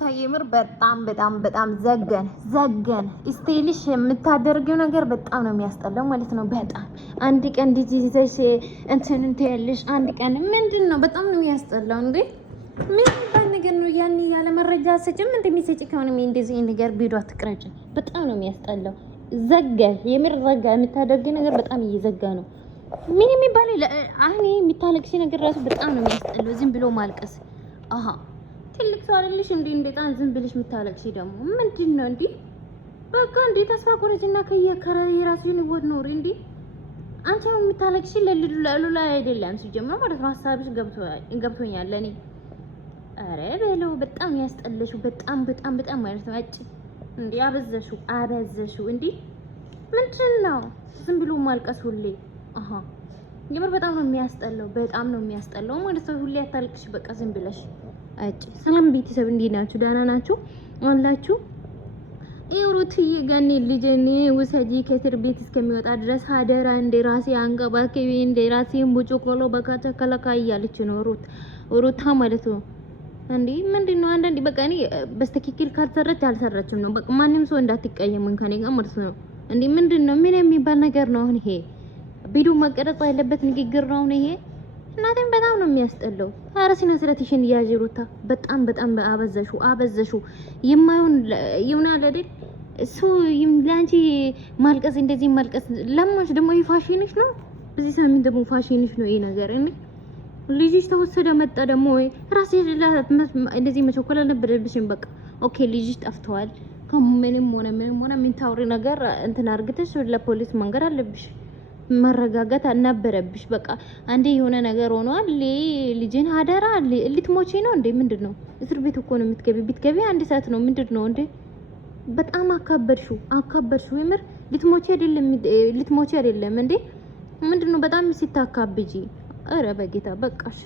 ሩታ የምር በጣም ዘገን ስቴልሽ የምታደርገው ነገር በጣም ነው የሚያስጠላው ማለት ነው። በጣም አንድ ቀን ዲጂ ይዘሽ እንትን ያለሽ አንድ ቀን ምንድነው በጣም ነው የሚያስጠላው እንዴ! ምን ባል ነገር ነው ያን ያለ መረጃ ሰጭም እንደሚሰጭ ከሆነ እንደዚህ ነገር ቢዶ አትቅረጭ። በጣም ነው የሚያስጠላው። ዘጋ የምር ዘጋ የምታደርገው ነገር በጣም እየዘጋ ነው። ምን የሚባል አሁን የሚታለቅሽ ነገር ራሱ በጣም ነው የሚያስጠላው። ዝም ብሎ ማልቀስ አሃ ትልቅ ሰው አይደለሽ እንዴ? እንደጣን ዝም ብለሽ የምታለቅሽ ደግሞ ምንድነው እንዴ? በቃ እንዴ ተስፋ ቆረጭና ከየከረ የራስሽን ህይወት ኖሪ እንዴ። አንቺ የምታለቅሽ ለሉላ አይደለም ሲጀምር ማለት ነው። ሀሳብሽ ገብቶኛል ለኔ። አረ በለው በጣም ያስጠለሽው በጣም ማለት ነው። አጭ እንዴ አበዘሽው እንዴ ምንድነው? ዝም ብሎ ማልቀስ ሁሌ አሃ የምር በጣም ነው የሚያስጠላው ማለት ነው። ሁሌ አታልቅሽ በቃ ዝም ብለሽ አጭ። ሰላም ቤተሰብ እንዴት ናችሁ? ደህና ናችሁ አላችሁ? ሩትዬ ገኒ ልጄን ውሰጂ ከእስር ቤት እስከሚወጣ ድረስ አደራ እንደ ራሴ አንገባከቢ እንደ ራሴን ቡጭቆሎ በካቻ ከለካ እያለች ነው ሩታ ማለት ነው። እንዴ ምንድነው? አንዳንዴ በቃ እኔ በስተክክል ካልሰራች አልሰራችም ነው በቃ። ማንንም ሰው እንዳትቀየምን ከኔ ጋር ማለት ነው። እንዴ ምንድነው? ምን የሚባል ነገር ነው አሁን ይሄ? ቪዲዮ መቀረጽ ያለበት ንግግር ነው ይሄ? እናቴን በጣም ነው የሚያስጠላው። ኧረ ስነ ስርዓትሽን ያዥ ሩታ። በጣም አበዘሹ። የማይሆን ይሆናል አይደል? እሱ ለአንቺ ማልቀስ እንደዚህ ማልቀስ ለማሽ ደግሞ ፋሽንሽ ነው። በዚህ ሳምንት ደግሞ ፋሽንሽ ነው ይሄ ነገር። እኔ ልጅሽ ተወሰደ መጣ ደግሞ ራስሽ እንደዚህ መቸኮል አልነበረብሽም። በቃ ኦኬ ልጅሽ ጠፍተዋል። ከምንም ሆነ ምን ታውሪ ነገር እንትን አርግተሽ ለፖሊስ መንገር አለብሽ። መረጋጋት አልነበረብሽ። በቃ አንዴ የሆነ ነገር ሆኗል። ልጅን አደራ ልትሞቺ ነው እንዴ? ምንድነው? እስር ቤት እኮ ነው ብትገቢ አንድ ሰዓት ነው። ምንድነው እንዴ? በጣም አካበድሽው የምር ልትሞቺ አይደለም እንዴ? ምንድነው? በጣም ሲታካብጂ። ኧረ በጌታ በቃሽ።